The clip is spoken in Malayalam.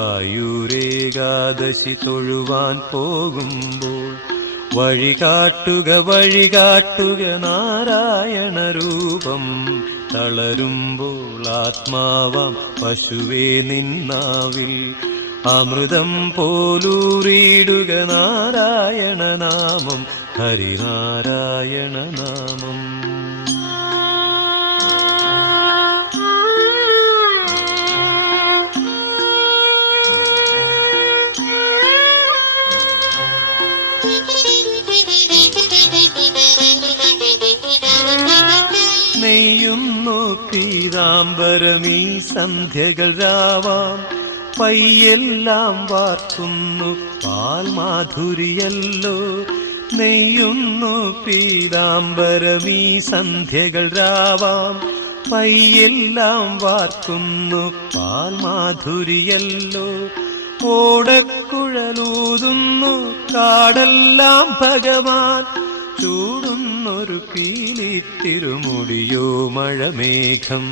ആയൂരേകാദശി തൊഴുവാൻ പോകുമ്പോൾ വഴികാട്ടുക നാരായണ രൂപം. തളരുമ്പോൾ ആത്മാവാം പശുവേ നിന്നാവിൽ അമൃതം പോലൂറിയിടുക നാരായണ നാമം, ഹരിനാരായണ നാമം. നെയ്യുന്നു പീതാംബരമീ സന്ധ്യകൾ രാവാം, പയ്യെല്ലാം വാർക്കുന്നു പാൽമാധുരിയല്ലോ. നെയ്യുന്നു പീതാംബരമീ സന്ധ്യകൾ രാവാം, പയ്യെല്ലാം വാർക്കുന്നു പാൽമാധുരിയല്ലോ. ഓടക്കുഴലൂതുന്നു കാടെല്ലാം ഭഗവാൻ, ചൂടുന്നൊരു പീലിത്തിരുമുടിയോ മഴമേഘം.